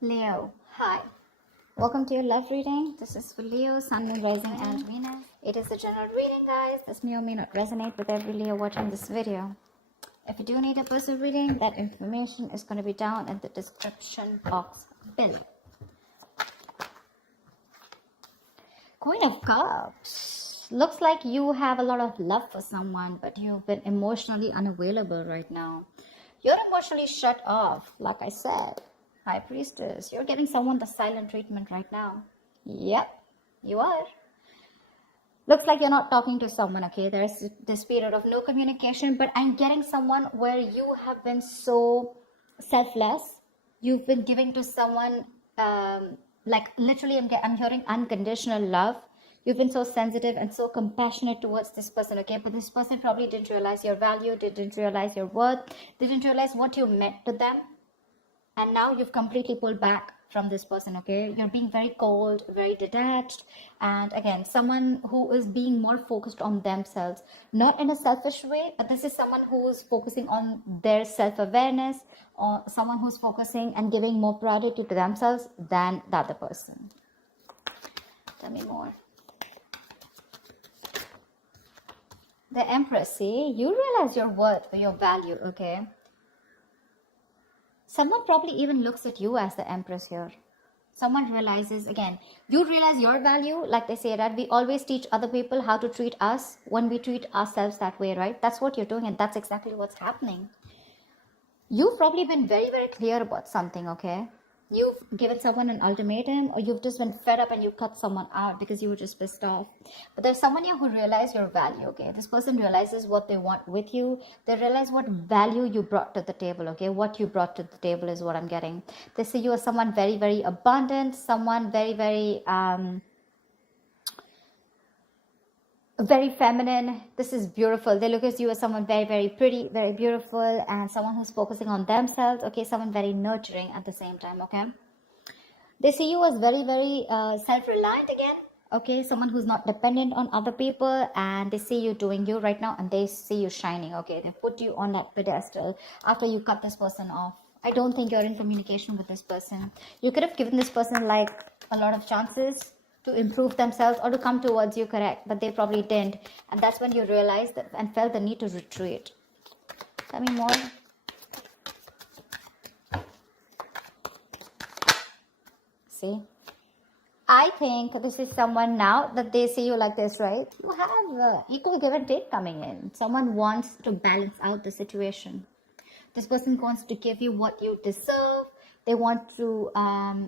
Leo, hi. Welcome to your love reading. This is for Leo, Sun, Moon, Rising, and Venus. It is a general reading, guys. This may or may not resonate with every Leo watching this video. If you do need a personal reading, that information is going to be down in the description box below. Queen of Cups. Looks like you have a lot of love for someone, but you've been emotionally unavailable right now. You're emotionally shut off, like I said. High Priestess, you're giving someone the silent treatment right now. Yep, you are. Looks like you're not talking to someone, okay? There's this period of no communication, but I'm getting someone where you have been so selfless. You've been giving to someone, like literally I'm hearing unconditional love. You've been so sensitive and so compassionate towards this person, okay? But this person probably didn't realize your value, didn't realize your worth, didn't realize what you meant to them. And now you've completely pulled back from this person, okay? You're being very cold, very detached. And again, someone who is being more focused on themselves, not in a selfish way, but this is someone who's focusing on their self-awareness, or someone who's focusing and giving more priority to themselves than the other person. Tell me more. The Empress, see, you realize your worth, your value, okay? Someone probably even looks at you as the Empress here. Someone realizes, again, you realize your value, like they say, that we always teach other people how to treat us when we treat ourselves that way, right? That's what you're doing, and that's exactly what's happening. You've probably been very, very clear about something, okay? You've given someone an ultimatum, or you've just been fed up and you cut someone out because you were just pissed off. But there's someone here who realizes your value, okay? This person realizes what they want with you. They realize what value you brought to the table, okay? What you brought to the table is what I'm getting. They see you as someone very, very abundant, someone very, very feminine. This is beautiful. They look at you as someone very, very pretty, very beautiful, and someone who's focusing on themselves, okay? Someone very nurturing at the same time, okay? They see you as very, very self-reliant again, okay? Someone who's not dependent on other people, and they see you doing you right now, and they see you shining, okay? They put you on that pedestal after you cut this person off. I don't think you're in communication with this person. You could have given this person like a lot of chances to improve themselves or to come towards you, correct? But they probably didn't. And that's when you realized that and felt the need to retreat. Tell me more. See? I think this is someone now that they see you like this, right? You have equal give and take coming in. Someone wants to balance out the situation. This person wants to give you what you deserve. They want to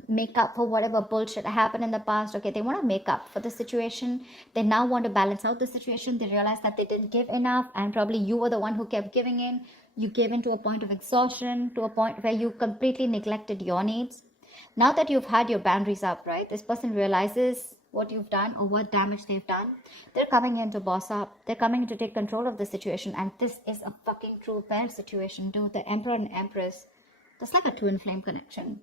make up for whatever bullshit happened in the past. Okay, they want to make up for the situation. They now want to balance out the situation. They realize that they didn't give enough, and probably you were the one who kept giving in. You gave in to a point of exhaustion, to a point where you completely neglected your needs. Now that you've had your boundaries up, right, this person realizes what you've done or what damage they've done. They're coming in to boss up. They're coming in to take control of the situation. And this is a fucking true pair situation, dude. The Emperor and Empress. That's like a twin flame connection.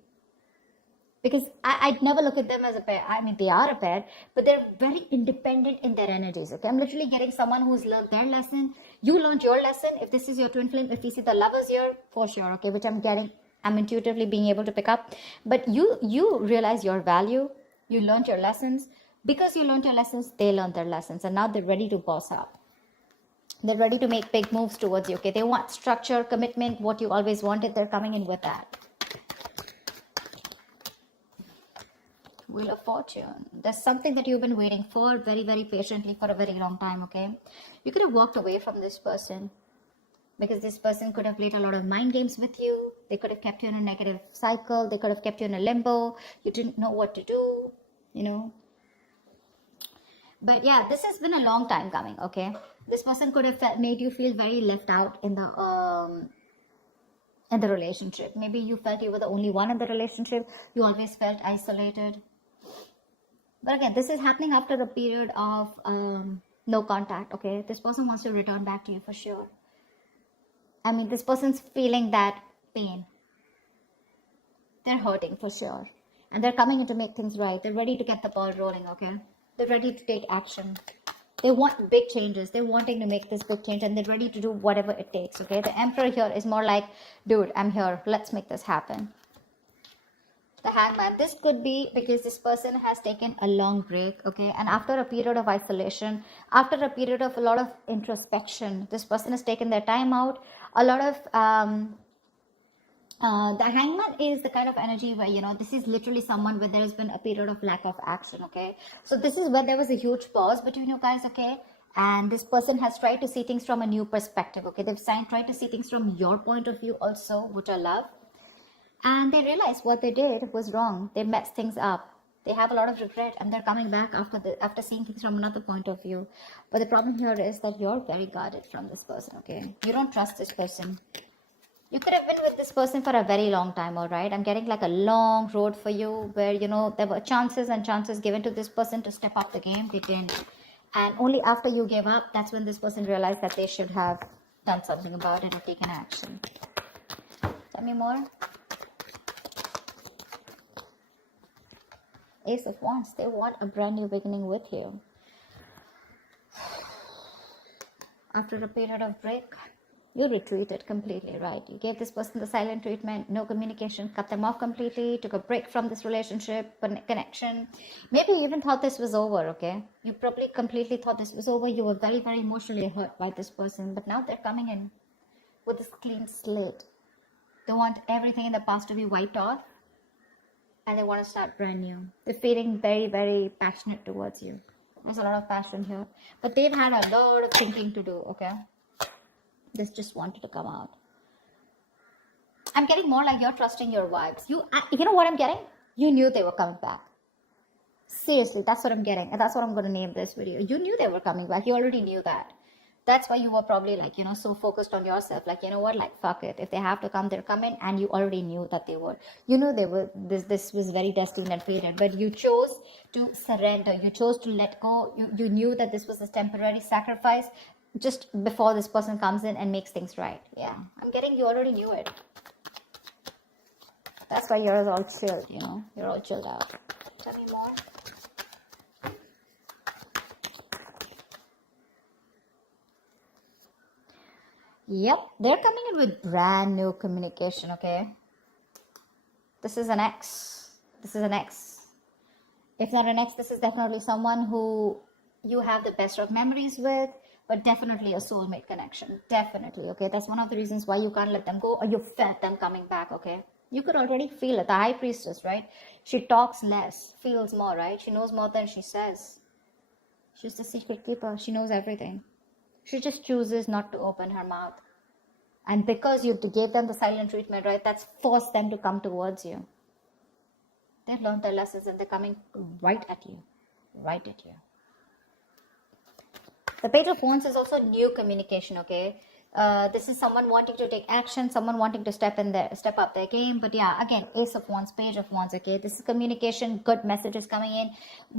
Because I'd never look at them as a pair. I mean, they are a pair, but they're very independent in their energies, okay? I'm literally getting someone who's learned their lesson. You learned your lesson. If this is your twin flame, if we see the lovers here, for sure, okay, which I'm getting, I'm intuitively being able to pick up. But you realize your value. You learned your lessons. Because you learned your lessons, they learned their lessons. And now they're ready to boss up. They're ready to make big moves towards you, okay? They want structure, commitment, what you always wanted. They're coming in with that. Wheel of Fortune. There's something that you've been waiting for very, very patiently for a very long time, okay? You could have walked away from this person because this person could have played a lot of mind games with you. They could have kept you in a negative cycle. They could have kept you in a limbo. You didn't know what to do, you know? But yeah, this has been a long time coming, okay? This person could have made you feel very left out in the relationship. Maybe you felt you were the only one in the relationship. You always felt isolated. But again, this is happening after a period of no contact, okay? This person wants to return back to you for sure. I mean, this person's feeling that pain. They're hurting for sure. And they're coming in to make things right. They're ready to get the ball rolling, okay? They're ready to take action. They want big changes. They're wanting to make this big change, and they're ready to do whatever it takes, okay? The Emperor here is more like, dude, I'm here. Let's make this happen. The Hangman. This could be because this person has taken a long break, okay? And after a period of isolation, after a period of a lot of introspection, this person has taken their time out. A lot of the Hangman is the kind of energy where, you know, this is literally someone where there has been a period of lack of action, okay? So this is where there was a huge pause between you guys, okay? And this person has tried to see things from a new perspective, okay? They've tried to see things from your point of view also, which I love. And they realized what they did was wrong. They messed things up. They have a lot of regret, and they're coming back after seeing things from another point of view. But the problem here is that you're very guarded from this person, okay? You don't trust this person. You could have been with this person for a very long time, all right? I'm getting like a long road for you where, you know, there were chances and chances given to this person to step up the game. They didn't. And only after you gave up, that's when this person realized that they should have done something about it or taken action. Tell me more. Ace of Wands. They want a brand new beginning with you. After a period of break, you retreated completely, right? You gave this person the silent treatment, no communication, cut them off completely, took a break from this relationship, connection. Maybe you even thought this was over, okay? You probably completely thought this was over. You were very, very emotionally hurt by this person. But now they're coming in with this clean slate. They want everything in the past to be wiped off. And they want to start brand new. They're feeling very, very passionate towards you. There's a lot of passion here. But they've had a lot of thinking to do, okay? This just wanted to come out. I'm getting more like you're trusting your vibes. You know what I'm getting? You knew they were coming back. Seriously, that's what I'm getting. And that's what I'm going to name this video. You knew they were coming back. You already knew that. That's why you were probably like, you know, so focused on yourself. Like, you know what? Like, fuck it. If they have to come, they're coming. And you already knew that they would. You knew they were. This was very destined and fated. But you chose to surrender. You chose to let go. You knew that this was a temporary sacrifice just before this person comes in and makes things right. Yeah. I'm getting you already knew it. That's why you're all chilled, you know. You're all chilled out. Tell me more. Yep, they're coming in with brand new communication, okay? This is an ex. This is an ex. If not an ex, this is definitely someone who you have the best of memories with, but definitely a soulmate connection. Definitely, okay? That's one of the reasons why you can't let them go, or you felt them coming back, okay? You could already feel it. The High Priestess, right? She talks less, feels more, right? She knows more than she says. She's the secret keeper. She knows everything. She just chooses not to open her mouth. And because you gave them the silent treatment, right, that's forced them to come towards you. They've learned their lessons and they're coming right at you. Right at you. The Page of Wands is also new communication, okay? This is someone wanting to take action, someone wanting to step up their game. But yeah, again, Ace of Wands, Page of Wands, okay? This is communication, good messages coming in.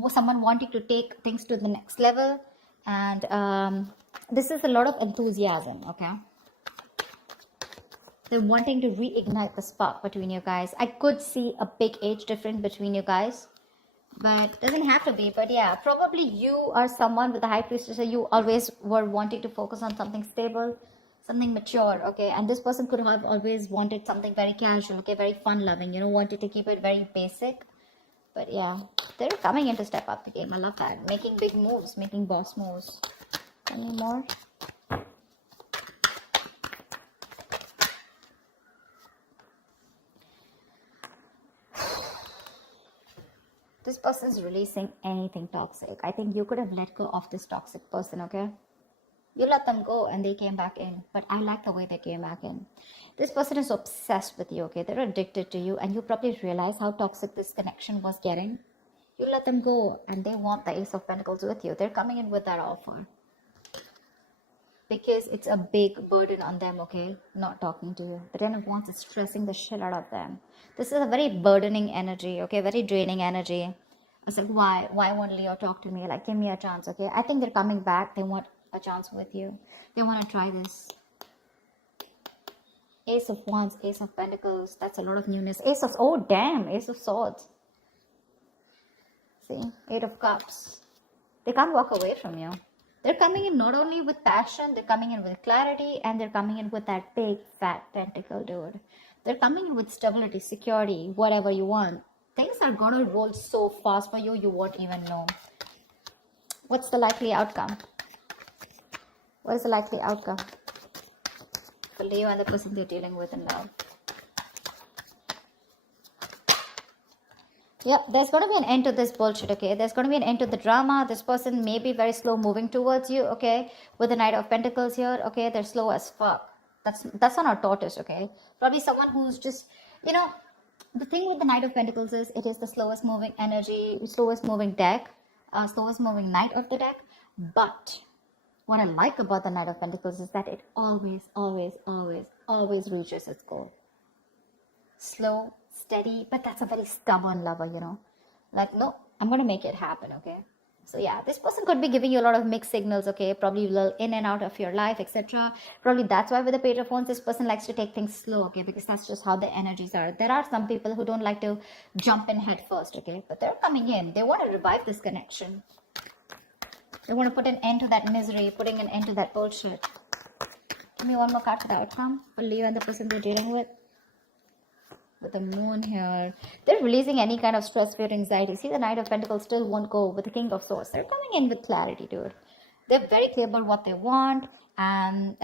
Someone wanting to take things to the next level. And this is a lot of enthusiasm, okay? They're wanting to reignite the spark between you guys. I could see a big age difference between you guys. But it doesn't have to be. But yeah, probably you are someone with the High Priestess. So you always were wanting to focus on something stable, something mature, okay? And this person could have always wanted something very casual, okay? Very fun-loving, you know, wanted to keep it very basic. But yeah, they're coming in to step up the game. I love that. Making big moves, making boss moves. Any more? This person is releasing anything toxic. I think you could have let go of this toxic person, okay? You let them go and they came back in. But I like the way they came back in. This person is obsessed with you, okay? They're addicted to you. And you probably realize how toxic this connection was getting. You let them go and they want the Ace of Pentacles with you. They're coming in with that offer. Because it's a big burden on them, okay? Not talking to you. The Ten of Wands is stressing the shit out of them. This is a very burdening energy, okay? Very draining energy. It's like, why won't Leo talk to me? Like, give me a chance, okay? I think they're coming back. They want a chance with you. They want to try this. Ace of Wands, Ace of Pentacles. That's a lot of newness. Ace of, oh damn, Ace of Swords. See, Eight of Cups. They can't walk away from you. They're coming in not only with passion, they're coming in with clarity, and they're coming in with that big, fat pentacle, dude. They're coming in with stability, security, whatever you want. are gonna roll so fast for you, you won't even know. What's the likely outcome? What is the likely outcome for Leo and the person they're dealing with in love? Yeah, there's going to be an end to this bullshit, okay? There's going to be an end to the drama. This person may be very slow moving towards you, okay? With the Knight of Pentacles here, okay? They're slow as fuck. That's not a tortoise, okay? Probably someone who's just, you know, the thing with the Knight of Pentacles is it is the slowest moving energy, slowest moving deck, slowest moving knight of the deck. But what I like about the Knight of Pentacles is that it always, always, always, always reaches its goal. Slow, steady, but that's a very stubborn lover, you know. Like, no, I'm going to make it happen, okay? So yeah, this person could be giving you a lot of mixed signals, okay? Probably a little in and out of your life, etc. Probably that's why with the Page of Wands, this person likes to take things slow, okay? Because that's just how the energies are. There are some people who don't like to jump in head first, okay? But they're coming in. They want to revive this connection. They want to put an end to that misery, putting an end to that bullshit. Give me one more card for the outcome for Leo and the person they're dealing with. With the moon here, they're releasing any kind of stress, fear, anxiety. See, the Knight of Pentacles still won't go with the King of Swords. They're coming in with clarity, dude. They're very clear about what they want, and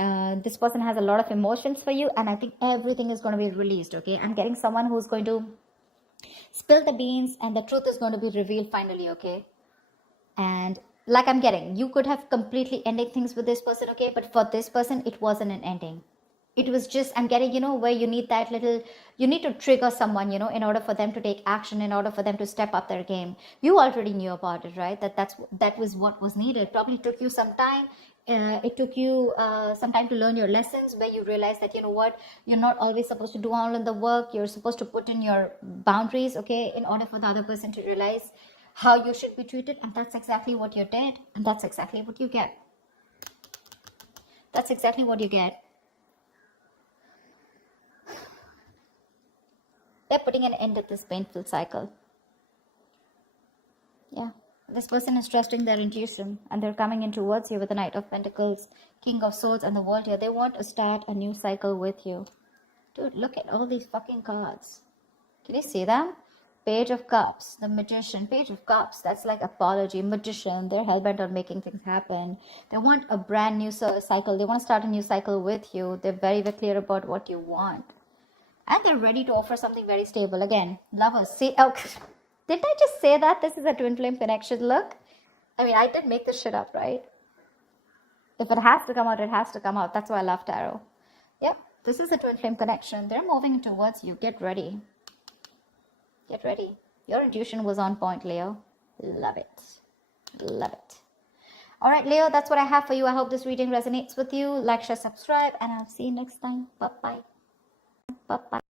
this person has a lot of emotions for you, and I think everything is going to be released, okay? I'm getting someone who's going to spill the beans, and the truth is going to be revealed finally, okay? And like I'm getting, you could have completely ended things with this person, okay? But for this person, it wasn't an ending. It was just, I'm getting, you know, where you need that little, you need to trigger someone, you know, in order for them to take action, in order for them to step up their game. You already knew about it, right? That was what was needed. Probably took you some time. It took you some time to learn your lessons, where you realize that, you know what, you're not always supposed to do all of the work. You're supposed to put in your boundaries, okay, in order for the other person to realize how you should be treated. And that's exactly what you did. And that's exactly what you get. That's exactly what you get. They're putting an end to this painful cycle. Yeah. This person is trusting their intuition, and they're coming in towards you with the Knight of Pentacles, King of Swords, and the World here. They want to start a new cycle with you. Dude, look at all these fucking cards. Can you see them? Page of Cups, the Magician, Page of Cups. That's like apology, Magician. They're hellbent on making things happen. They want a brand new cycle. They want to start a new cycle with you. They're very, very clear about what you want. And they're ready to offer something very stable. Again, lovers. See, oh, didn't I just say that this is a twin flame connection? Look. I mean, I did make this shit up, right? If it has to come out, it has to come out. That's why I love tarot. Yep, this is a twin flame connection. They're moving towards you. Get ready. Get ready. Your intuition was on point, Leo. Love it. Love it. All right, Leo, that's what I have for you. I hope this reading resonates with you. Like, share, subscribe, and I'll see you next time. Bye-bye. Bye-bye.